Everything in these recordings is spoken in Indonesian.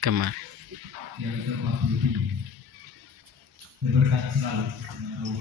Kemar yang ke-43 berberkat selalu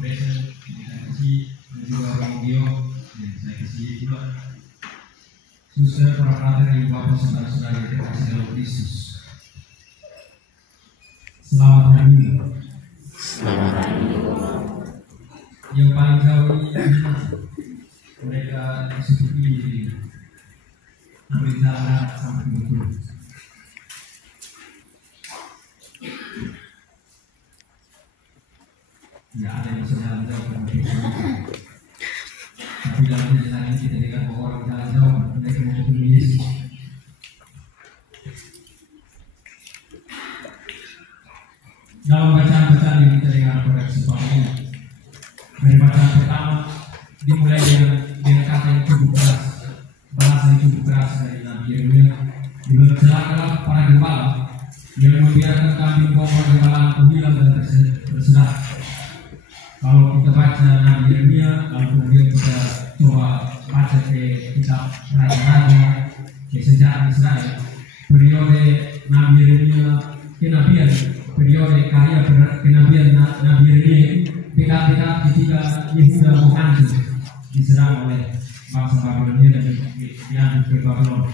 presiden kita kasih dan juga Romo Gio saya kasih juga suster para brother dan bapak saudara-saudara yang terkasih dalam Kristus. Selamat hari Minggu. selamat Yang paling jauh ini mereka seperti ini berjalan sampai betul. Ya ada yang bisa jalan jauh dan tapi dalam perjalanan kita dengan bahwa orang jalan jauh mereka menghubungi Yesus. Dalam bacaan-bacaan yang kita dengar pada kesempatan ini, dari bacaan pertama dimulai dengan kata yang cukup keras, bahasa yang cukup keras dari Nabi Yeremia. Celakalah para gembala yang membiarkan kambing domba gembalaan hilang dan tersedak. Kalau kita baca Nabi Yeremia, lalu kemudian kita coba baca ke kitab Raja-Raja, ke sejarah Israel, periode Nabi Yeremia kenabian, periode karya kenabian Nabi Yeremia itu dekat-dekat ketika Yehuda mau hancur, diserang oleh bangsa Babilonia dan diambil ke Babylon.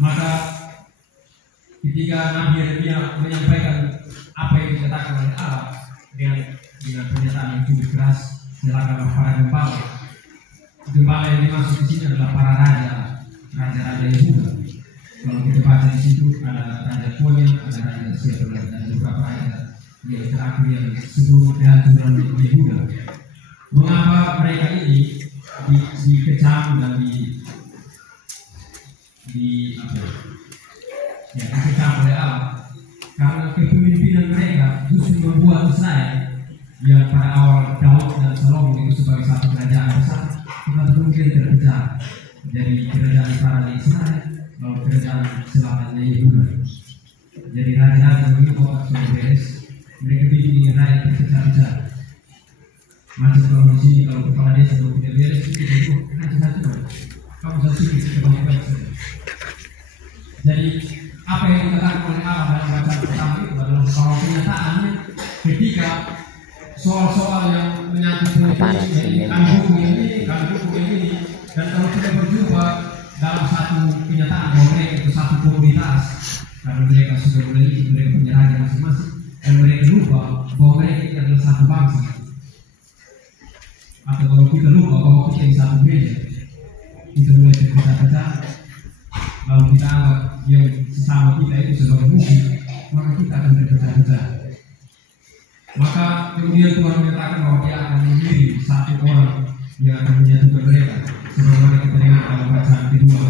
Maka ketika Nabi Yeremia menyampaikan apa yang dikatakan oleh Allah dengan pernyataan yang cukup keras, celakalah para gembala. Gembala yang dimaksud di sini adalah para raja Yehuda. Kalau kita baca di situ ada Raja Konya, ada Raja Sefer dan beberapa raja yang terakhir yang sebelum kehancuran Yehuda. Mengapa mereka ini dikecam dan dikecam oleh Allah? Karena kepemimpinan mereka justru membuat Israel yang pada awal Daud dan Salomo itu sebagai satu kerajaan besar, tetapi kemudian terpecah dari kerajaan utara Israel lalu kerajaan selatannya Yehuda. Jadi raja-raja begitu kok sudah beres, mereka bikin dengan rakyat terpecah-pecah. Macam kalau di sini kalau kepala desa kalau tidak beres itu raja-raja kamu satu kita baik-baik saja. Jadi apa yang dikatakan oleh Allah dalam bacaan pertama itu adalah kalau kenyataannya ketika soal-soal yang menyangkut politik, kandung ini, dan kalau kita berjumpa dalam satu kenyataan bahwa mereka itu satu komunitas, karena mereka sudah mulai itu mereka punya raja masing-masing, dan mereka lupa bahwa mereka ini adalah satu bangsa. Atau kalau kita lupa bahwa kita ini satu gereja, kita mulai terpecah-pecah, lalu kita anggap yang sesama kita itu sebagai musuh, maka kita akan terpecah-pecah. Maka kemudian Tuhan menyatakan bahwa Dia akan mengirim satu orang yang akan menyatukan mereka. Sebagaimana kita dengar dalam bacaan kedua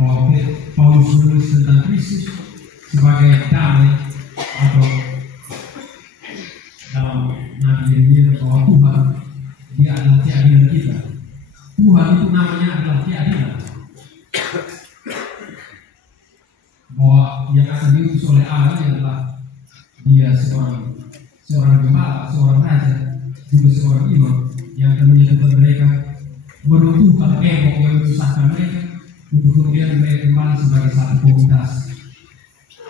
bahwa Paulus menulis tentang Kristus sebagai damai, atau dalam Nabi Yeremia bahwa Tuhan Dia adalah keadilan kita. Tuhan itu namanya adalah keadilan. Bahwa yang akan diutus oleh Allah adalah Dia seorang gembala, seorang raja, juga seorang imam yang akan menyatukan mereka, menumbuhkan tembok yang menyusahkan mereka, untuk kemudian mereka kembali sebagai satu komunitas.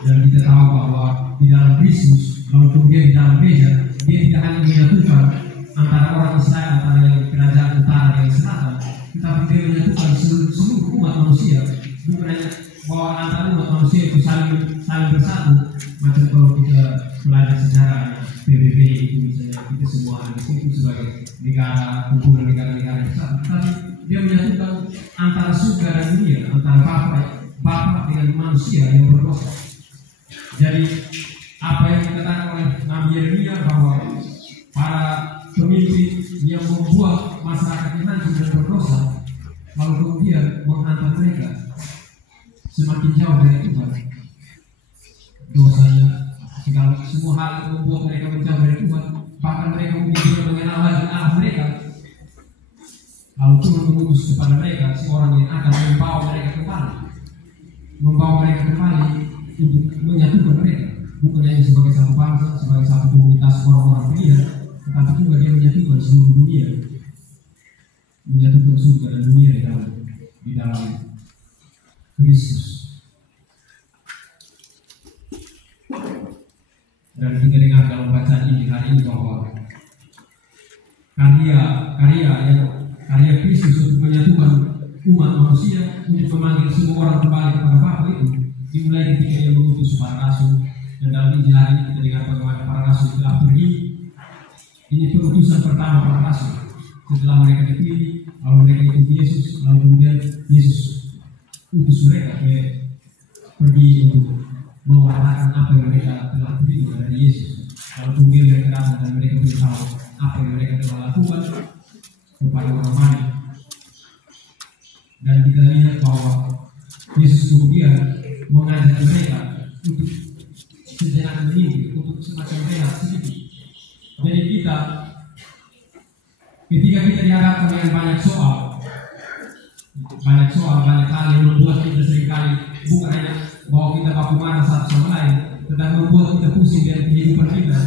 Dan kita tahu bahwa di dalam Kristus, lalu kemudian di dalam gereja, Dia tidak hanya menyatukan antara orang Israel, antara yang kerajaan utara dan selatan, tetapi Dia menyatukan seluruh umat manusia, bukan hanya bahwa antara umat manusia itu saling bersatu. Macam kalau kita belajar sejarah PBB itu misalnya, kita semua di situ sebagai negara, kumpulan negara-negara besar, tapi Dia menyatukan antara surga dan dunia, antara Bapa dengan manusia yang berdosa. Jadi apa yang dikatakan oleh Nabi Yeremia bahwa para pemimpin yang membuat masyarakat yang hancur dan berdosa, lalu kemudian menghantar mereka semakin jauh dari Tuhan, dosanya, segala semua hal yang membuat mereka menjauh dari Tuhan, bahkan mereka mungkin mengenal lagi Allah mereka. Lalu Tuhan mengutus kepada mereka seorang yang akan membawa mereka kembali untuk menyatukan mereka, bukan hanya sebagai satu bangsa, sebagai satu komunitas orang-orang pilihan, tetapi juga Dia menyatukan seluruh dunia, menyatukan surga dan dunia di dalam Kristus. karya Kristus untuk menyatukan umat manusia, untuk memanggil semua orang kembali kepada Bapa itu dimulai ketika Ia mengutus para rasul. Dan dalam Injil hari ini kita dengar bagaimana para rasul telah pergi. Ini perutusan pertama para rasul. Setelah mereka dipilih, lalu mereka ikut Yesus, lalu kemudian Yesus utus mereka pergi untuk mengatakan apa yang mereka telah terima dari Yesus. Lalu kemudian mereka datang dan mereka beritahu apa yang mereka telah lakukan kepada orang banyak. Dan kita lihat bahwa Yesus kemudian mengajak mereka untuk sejenak meninggi, untuk semacam rehat sedikit. Jadi ketika kita dihadapkan dengan banyak soal, banyak hal yang membuat kita seringkali bukan hanya bahwa kita baku marah satu sama lain, tetapi membuat kita pusing dengan kehidupan kita.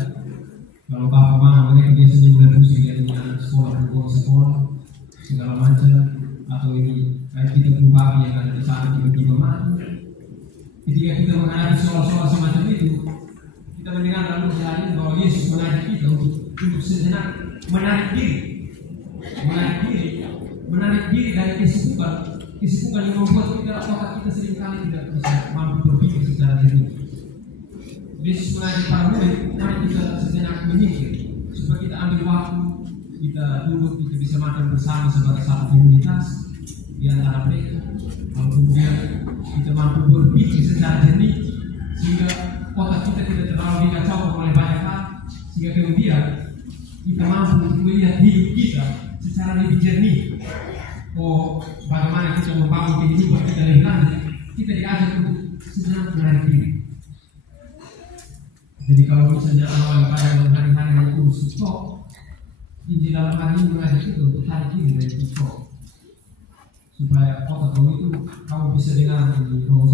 Kalau baku marah, mereka biasanya mulai pusing dengan sekolah, segala macam, atau ini kayak kita berbagi yang ada di sana tiba-tiba mati. Ketika kita menghadapi soal-soal semacam itu, kita mendengar lalu hari bahwa Yesus mengajak kita untuk sejenak menarik diri dari kesibukan yang membuat otak kita seringkali tidak bisa mampu berpikir secara jernih. Yesus mengajak para murid, mari kita sejenak menyingkir supaya kita ambil waktu, kita duduk, kita bisa makan bersama sebagai satu komunitas di antara mereka. Lalu kemudian kita mampu berpikir secara jernih sehingga otak kita tidak terlalu dikacaukan oleh banyak hal, sehingga kemudian kita mampu melihat hidup kita secara lebih jernih. Oh, bagaimana kita membangun kehidupan kita lebih lanjut, kita diajak untuk sejenak menarik diri. Jadi kalau misalnya awal pada hari-hari yang kurus stop, Injil dalam hari ini mengajak kita untuk tarik diri dari stop, supaya otak kamu itu kamu bisa dengar di Romo.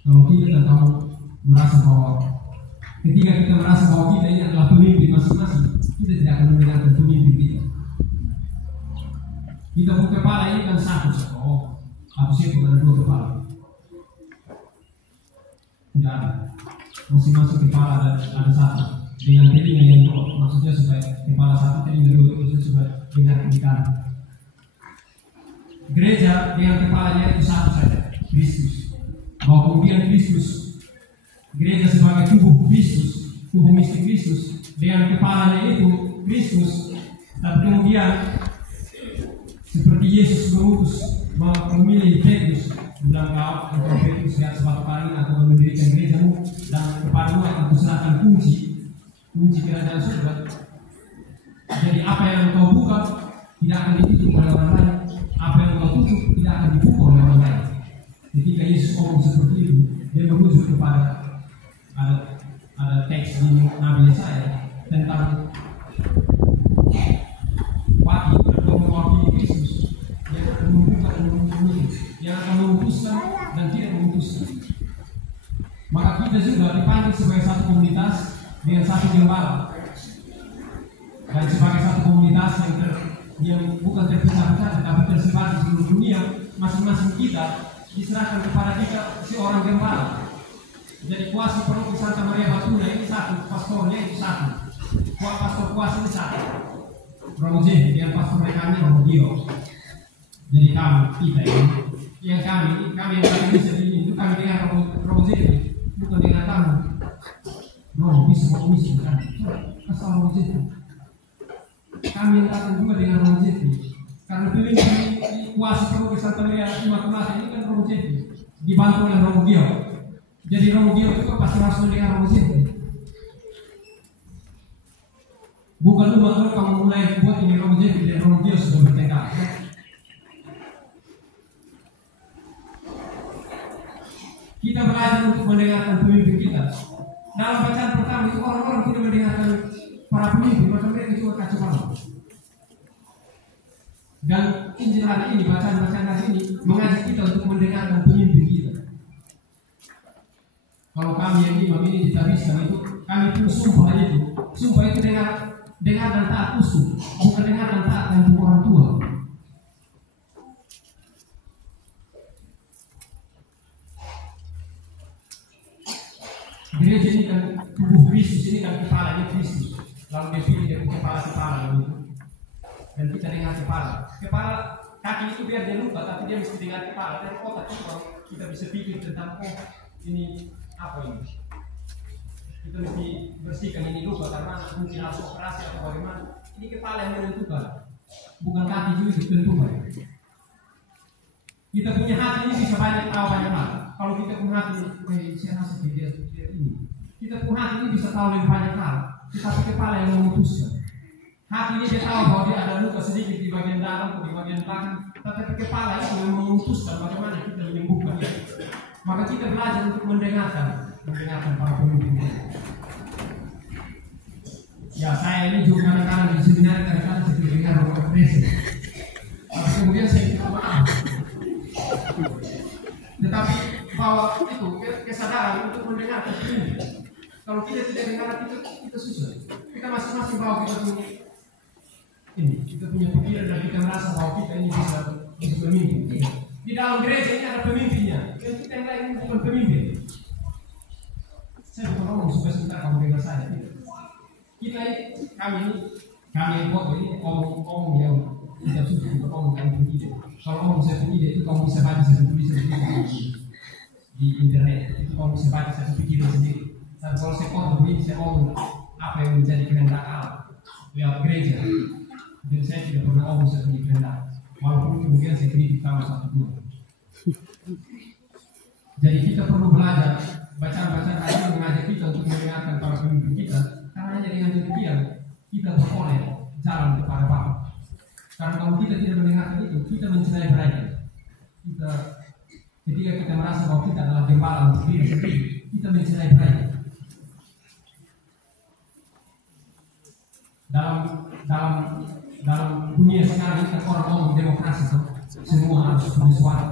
Kalau kita dan kamu merasa bahwa ketika kita merasa bahwa kita ini adalah pemimpin masing-masing, kita tidak akan mendengarkan pemimpin kita. Kita punya kepala ini kan satu. Aku sih bukan dua kepala. Tidak ada. Masing-masing kepala ada satu. Dengan telinga yang dua, maksudnya supaya kepala satu, telinga dua, maksudnya supaya dengar kita. Gereja dengan kepalanya itu satu saja, Kristus. Bahwa kemudian Kristus, gereja sebagai tubuh Kristus, tubuh mistik Kristus, dengan kepalanya itu Kristus. Tapi kemudian seperti Yesus memilih Petrus, bilang kau Petrus lihat sepatu kali atau mendirikan gerejamu dan kepadamu akan kuserahkan kunci kerajaan surga. Jadi apa yang kau buka tidak akan ditutup oleh orang lain, apa yang kau tutup tidak akan dibuka oleh orang lain. Ketika Yesus ngomong seperti itu, dia merujuk kepada ada teks di Nabi Yesaya tentang wakil atau mewakili Kristus yang akan membuka dan menutup, yang akan memutuskan dan tidak memutuskan. Maka kita juga dipanggil sebagai satu komunitas dengan satu gembala, dan sebagai satu komunitas yang bukan terpisah-pisah tetapi tersebar di seluruh dunia. Masing-masing kita diserahkan kepada kita si orang gembala. Jadi kuasa paroki Santa Maria Batuna ini satu, pastornya itu satu, pastor kuasa ini satu, Romo Zevi dan pastor mereka Romo Dio. Jadi kita ini, yang kami yang bisa ini itu kami dengan Romo Zevi, bukan dengan tamu. Romo bisa komisi kan, asal Romo Zevi. Kami yang datang juga dengan Romo Zevi, karena pilih kuasa paroki Santa Maria Immaculata ini kan Romo Zevi, dibantu oleh Romo Dio. Jadi Romo Dio itu pasti harus mendengar Romo Zevi. Bukan lu baru kamu mulai buat ini Romo Zevi dan Romo Dio sudah bertekad. Kita belajar untuk mendengarkan pemimpin kita. Dalam bacaan pertama itu orang-orang tidak mendengarkan para pemimpin, maka mereka juga kacau balau. Dan Injil hari ini, bacaan-bacaan hari ini mengajak kita untuk mendengarkan pemimpin kita. Kalau kami yang imam ini ditabiskan itu, kami pun sumpah itu dengar dan taat usul, bukan dengar dan taat yang orang tua. Gereja ini kan tubuh Kristus ini kan kepala ini Kristus. Lalu dia pilih dari kepala begitu. Dan kita dengar kepala kaki itu biar dia lupa, tapi dia mesti dengar kepala. Dari otak itu baru kita bisa pikir tentang ini apa ini. Kita mesti bersihkan ini lupa karena mungkin harus operasi atau bagaimana. Ini kepala yang menentukan, bukan kaki juga ditentukan. Kita punya hati ini bisa banyak tahu banyak hal. Kalau kita punya hati, saya rasa dia ini. Kita punya hati ini bisa tahu lebih banyak hal. Tetapi kepala yang memutuskan. Hati ini dia tahu bahwa dia ada luka sedikit di bagian dalam atau di bagian belakang. Tetapi kepala itu yang memutuskan bagaimana kita menyembuhkannya. Maka kita belajar untuk mendengarkan para pemimpin. Ya, saya ini juga kadang-kadang di seminar kadang-kadang saya tidak dengar Bapak Presiden. Tapi kemudian saya minta maaf. Tetapi bahwa itu kesadaran untuk mendengarkan ini. Kalau kita tidak dengar kita susah. Kita masing-masing bahwa kita punya ini, kita punya pikiran dan kita merasa bahwa kita ini bisa memimpin. Di dalam gereja ini ada pemimpinnya. Dan kita yang lain bukan pemimpin. Saya bukan ngomong supaya sebentar kamu dengar saya. Kami yang buat ini omong yang tidak suka untuk omong yang begitu. Kalau omong saya begitu itu kamu bisa baca satu tulisan di internet. Itu kamu bisa baca satu pikiran sendiri. Dan kalau saya omong begini saya omong apa yang menjadi kehendak Allah lewat gereja. Dan saya tidak pernah omong seperti kehendak. Walaupun kemudian saya kritik kamu satu dua. Jadi kita perlu belajar bacaan-bacaan ayat yang mengajak kita untuk mendengarkan para pemimpin kita. Karena hanya dengan demikian kita beroleh jalan kepada Bapa. Karena kalau kita tidak mendengarkan itu, kita mencerai mereka. Ketika kita merasa bahwa kita adalah gembala untuk diri sendiri, kita mencerai mereka. Dalam dunia sekarang kita orang ngomong demokrasi, semua harus punya suara.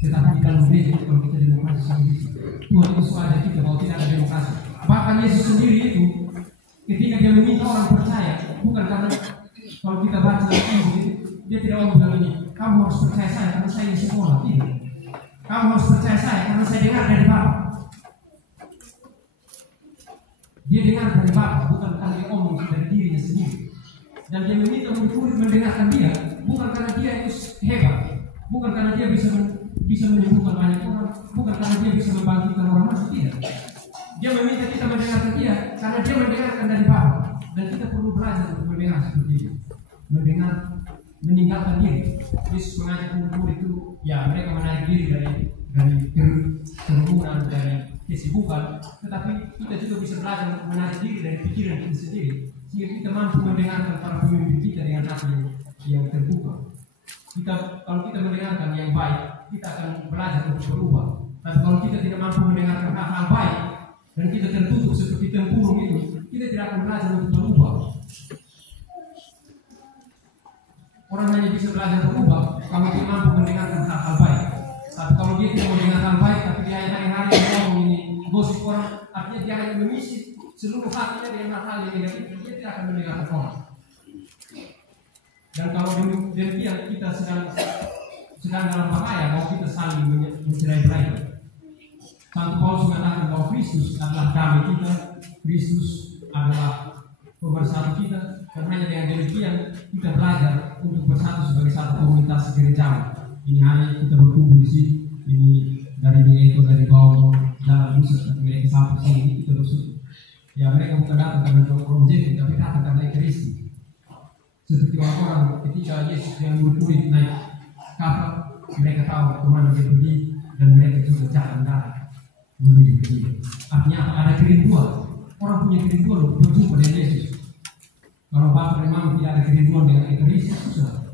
Tetapi di dalam gereja kalau kita demokrasi sama bisa. Tuhan itu suara kita bahwa tidak ada demokrasi. Bahkan Yesus sendiri itu ketika dia meminta orang percaya, bukan karena kalau kita baca ini, dia tidak mau bilang ini, kamu harus percaya saya karena saya ini sekolah. Tidak. Kamu harus percaya saya karena saya dengar dari Bapa. Dia dengar dari Bapa, bukan karena dia omong dari dirinya sendiri. Dan dia meminta murid-murid mendengarkan dia, bukan karena dia itu hebat, bukan karena dia bisa menyembuhkan banyak orang, bukan karena dia bisa membangkitkan orang mati. Tidak. Dia meminta kita mendengarkan dia karena dia mendengarkan dari Bapa. Dan kita perlu belajar untuk mendengar seperti itu. Mendengar, meninggalkan diri. Yesus mengajak murid-murid itu, ya mereka menarik diri dari kerumunan, dari kesibukan. Tetapi kita juga bisa belajar untuk menarik diri dari pikiran kita sendiri. Sehingga kita mampu mendengarkan para pemimpin kita dengan hati yang terbuka. Kalau kita mendengarkan yang baik, kita akan belajar untuk berubah. Tapi kalau kita tidak mampu mendengarkan hal-hal baik, dan kita tertutup seperti tempurung itu, kita tidak akan belajar untuk berubah. Orang hanya bisa belajar berubah kalau dia mampu mendengarkan hal-hal baik. Tapi kalau dia tidak mendengar hal baik, tapi dia hari-hari ngomong ini gosip orang, artinya dia hanya mengisi seluruh hatinya dengan hal-hal yang negatif, dia tidak akan mendengarkan orang. Dan kalau demikian kita sedang dalam bahaya, kalau kita saling mencerai-berai. Santo Paulus mengatakan bahwa Kristus adalah damai kita, Kristus adalah pemersatu kita, dan hanya dengan demikian kita belajar untuk bersatu sebagai satu komunitas gerejawi. Ini hari kita berkumpul di sini, ini dari Bieto, dari bawah jalan Musa, mereka sampai sini kita bersyukur. Ya mereka bukan datang karena project, tapi datang karena Ekaristi. Seperti orang-orang ketika Yesus yang murid-murid naik kapal, mereka tahu kemana dia pergi dan mereka juga jalan-jalan. Artinya ada kerinduan. Orang punya kerinduan berjumpa dengan Yesus. Kalau Bapak dan Mama tidak ada kerinduan dengan Ekaristi, susah.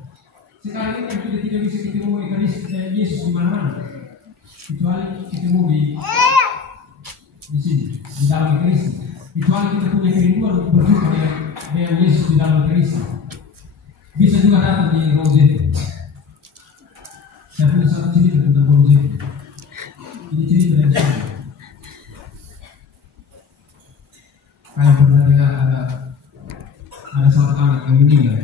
Sekarang ini kan kita tidak bisa ketemu Ekaristi Yesus di mana-mana, kecuali ketemu di sini, di dalam Ekaristi. Kecuali kita punya kerinduan untuk berjumpa dengan Yesus di dalam Ekaristi. Bisa juga datang di Rosette. Saya punya satu cerita tentang Rosette. Ini cerita dari saya. Saya pernah dengar ada seorang anak yang meninggal.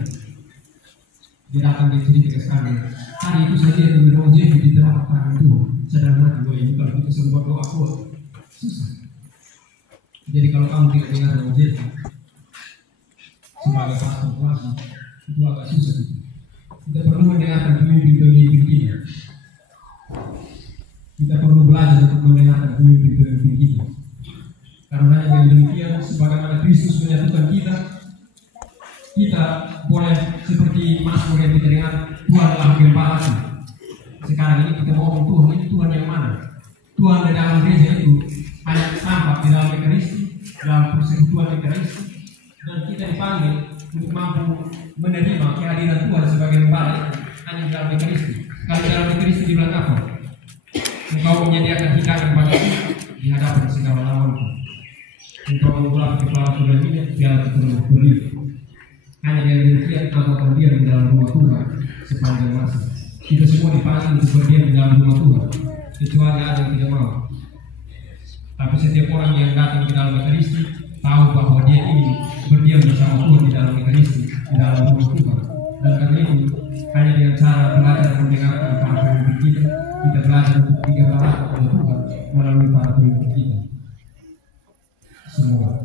Dia datang ke cerita sekali. Hari itu saya lihat di Rosette di telapak tangan itu sedang mati. Ini kalau kita semua doa kuat susah. Jadi kalau kamu tidak dengar Injil sebagai pastor kuasa, itu agak susah. Kita perlu mendengarkan pemimpin-pemimpin kita. Kita perlu belajar untuk mendengarkan pemimpin-pemimpin kita. Karena dengan demikian, sebagaimana Kristus menyatukan kita, kita boleh seperti Mazmur yang kita dengar, Tuhan adalah gembalaku. Sekarang ini kita ngomong Tuhan, ini Tuhan yang mana? Tuhan di dalam gereja itu hanya tampak di dalam Ekaristi, dalam persekutuan Ekaristi, dan kita dipanggil untuk mampu menerima kehadiran Tuhan sebagai gembala hanya di dalam Ekaristi. Kalau di dalam Ekaristi dibilang apa? Engkau menyediakan hidangan bagi di hadapan segala lawanku. Engkau mengulap kepala kuda minyak, piala keturunan beri. Hanya dengan demikian kamu akan diam di dalam rumah Tuhan sepanjang masa. Kita semua dipanggil untuk berdiam di dalam rumah Tuhan, kecuali ada yang tidak mau. Tapi setiap orang yang datang di dalam Ekaristi tahu bahwa dia ini berdiam bersama Tuhan di dalam Ekaristi, di dalam rumah Tuhan. Dan karena itu hanya dengan cara belajar mendengarkan para pemimpin kita belajar untuk digembalakan oleh Tuhan melalui para pemimpin kita. Semoga